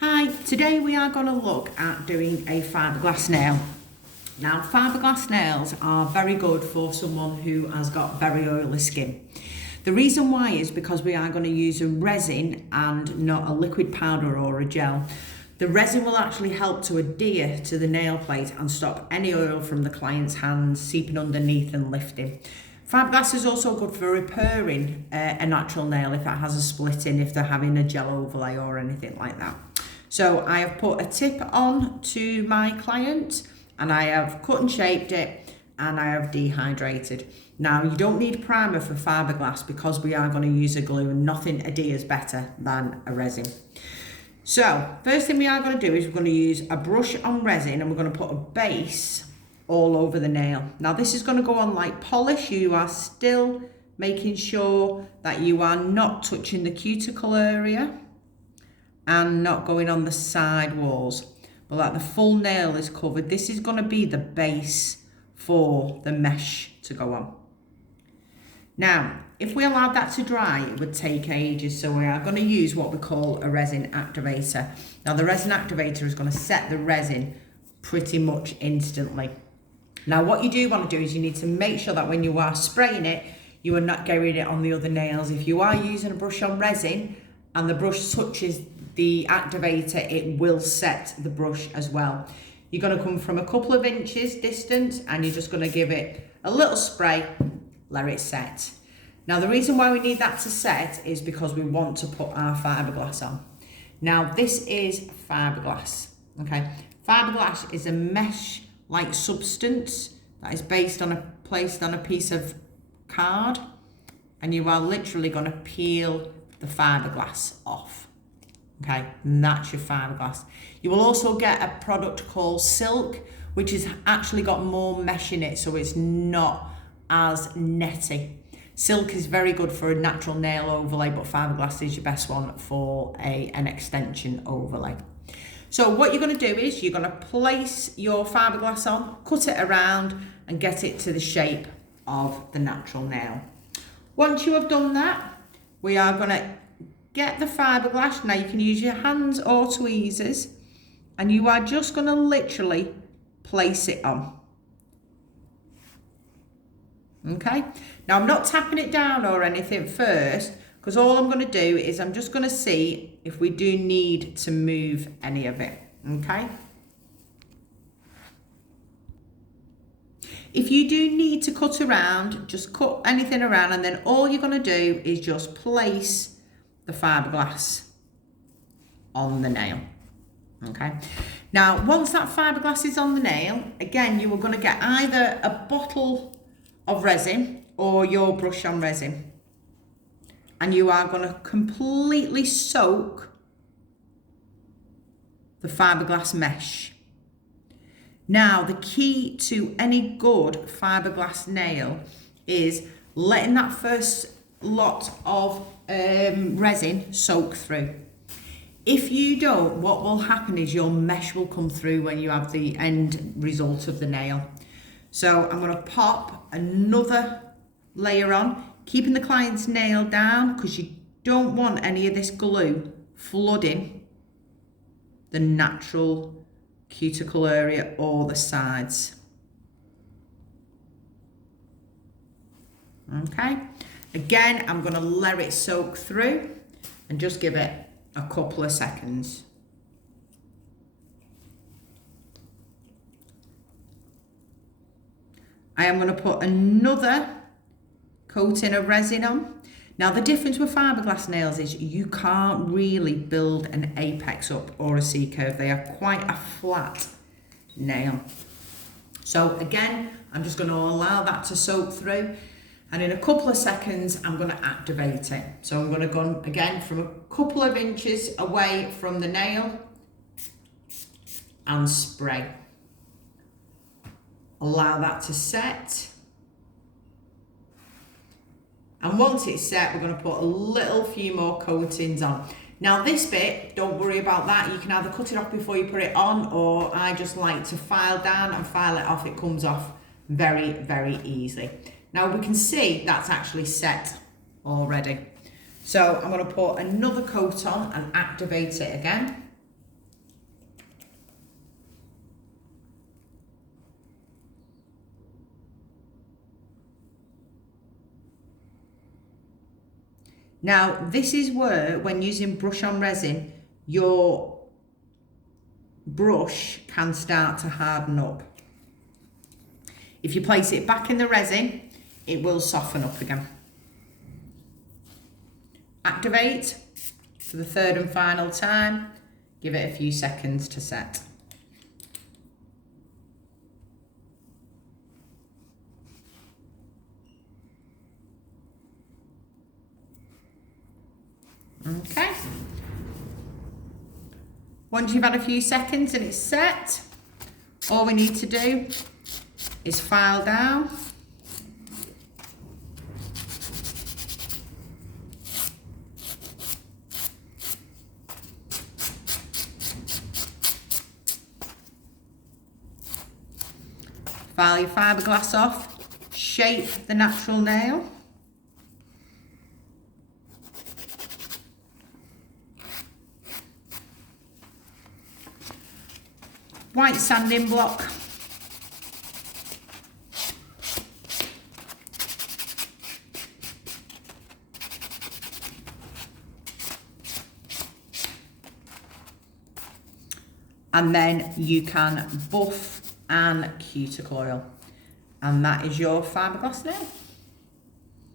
Hi, today we are going to look at doing a fibreglass nail. Now, fibreglass nails are very good for someone who has got very oily skin. The reason why is because we are going to use a resin and not a liquid powder or a gel. The resin will actually help to adhere to the nail plate and stop any oil from the client's hands seeping underneath and lifting. Fibreglass is also good for repairing a natural nail if it has a split in, if they're having a gel overlay or anything like that. So I have put a tip on to my client and I have cut and shaped it and I have dehydrated. Now you don't need primer for fibreglass because we are going to use a glue and nothing adheres better than a resin. So first thing we are going to do is we're going to use a brush on resin and we're going to put a base all over the nail. Now this is going to go on like polish. You are still making sure that you are not touching the cuticle area and not going on the side walls, but like the full nail is covered. This is going to be the base for the mesh to go on. Now, if we allowed that to dry, it would take ages, so we are going to use what we call a resin activator. Now, the resin activator is going to set the resin pretty much instantly. Now, what you do want to do is you need to make sure that when you are spraying it, you are not getting it on the other nails. If you are using a brush on resin and the brush touches the activator, it will set the brush as well. You're going to come from a couple of inches distance and you're just going to give it a little spray, let it set. Now the reason why we need that to set is because we want to put our fibreglass on. Now this is fibreglass, okay? Fibreglass is a mesh-like substance that is placed on a piece of card, and you are literally going to peel the fibreglass off. Okay, and that's your fibreglass. You will also get a product called silk, which has actually got more mesh in it, so it's not as netty. Silk is very good for a natural nail overlay, but fibreglass is your best one for an extension overlay. So what you're going to do is you're going to place your fibreglass on, cut it around and get it to the shape of the natural nail. Once you have done that, we are going to get the fibreglass. Now you can use your hands or tweezers and you are just going to literally place it on. Okay, now I'm not tapping it down or anything first because all I'm going to do is I'm just going to see if we do need to move any of it. Okay, if you do need to cut around, just cut anything around and then all you're going to do is just place the fibreglass on the nail. Okay, now once that fibreglass is on the nail, again you are going to get either a bottle of resin or your brush on resin, and you are going to completely soak the fibreglass mesh. Now the key to any good fibreglass nail is letting that first lot of resin soak through. If you don't, what will happen is your mesh will come through when you have the end result of the nail. So I'm going to pop another layer on, keeping the client's nail down because you don't want any of this glue flooding the natural cuticle area or the sides. Okay, again, I'm going to let it soak through and just give it a couple of seconds. I am going to put another coating of resin on. Now the difference with fibreglass nails is you can't really build an apex up or a C-curve. They are quite a flat nail. So again, I'm just going to allow that to soak through. And in a couple of seconds, I'm going to activate it. So I'm going to go again from a couple of inches away from the nail and spray. Allow that to set. And once it's set, we're going to put a few more coatings on. Now this bit, don't worry about that. You can either cut it off before you put it on, or I just like to file down and file it off. It comes off very, very easily. Now we can see that's actually set already. So I'm going to put another coat on and activate it again. Now, this is where, when using brush on resin, your brush can start to harden up. If you place it back in the resin, it will soften up again. Activate for the third and final time. Give it a few seconds to set. Okay. Once you've had a few seconds and it's set, all we need to do is file down. File your fiberglass off, shape the natural nail. White sanding block. And then you can buff and cuticle oil. And that is your fiberglass nail.